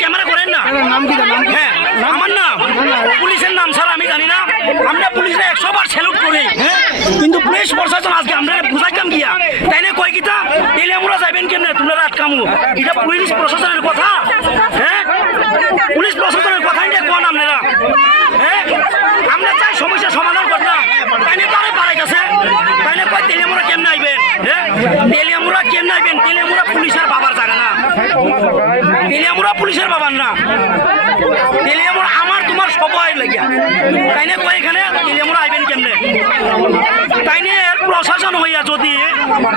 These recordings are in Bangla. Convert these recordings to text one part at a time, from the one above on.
ক্যামেরা করেন না হ্যাঁ আমার নাম পুলিশের নাম স্যার আমি জানি না আমরা পুলিশে 100 বার স্যালুট করি কিন্তু পুলিশ প্রশাসন আজকে আমরা বুঝাইতাম গিয়া তাই না কয় কিতা তেলে আমরা যাবেন কেমনে তোমরা আটকামু এটা পুলিশ প্রশাসনের কথা হ্যাঁ পুলিশ প্রশাসনের কথা এটা কোন আপনারা হ্যাঁ আমরা চাই সমস্যা সমাধান করতাম তাই না তারে পারাইতেছে তাই না কয় তেলে আমরা কেমনে আইবেন হ্যাঁ তেলে আমরা কেমনে আইবেন তেলে আমরা পুলিশের বাবার জায়গা না তেলে আমরা পুলিশের বাবার না তেলে আমরা আমার তোমার সবাই লাগিয়া তাই না কয় এখানে তেলে আমরা আইবেন কেমনে তাই নিয়ে এর প্রশাসন হইয়া যদি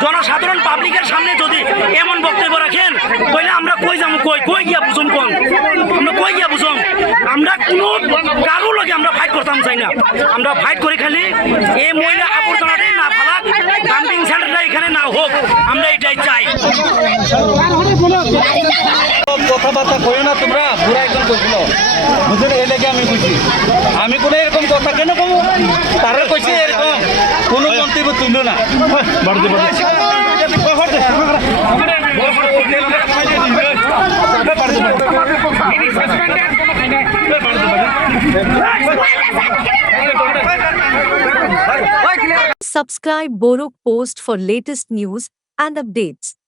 জনসাধারণ পাবলিকের সামনে যদি এমন বক্তব্য রাখেন তাহলে আমরা কই যাবো কই গিয়া বুঝুম কোন আমরা কই গিয়া বুঝুম আমরা কোনো কারো লগে আমরা ফাইট করতাম চাই না আমরা ফাইট করে খালি এই মহিলা আবর্জনাটাই না ফালাক ডাম্পিং সেন্টারটা এখানে না হোক আমরা এটাই চাই কথাবার্তা কই না তোমরা পুরা একদম কইছিল বুঝলে এই লাগে আমি কইছি আমি কোনো এরকম কথা কেন কমু তারা কইছে এরকম কোনো মন্তব্য তুইল না Subscribe Borok Post for latest news and updates.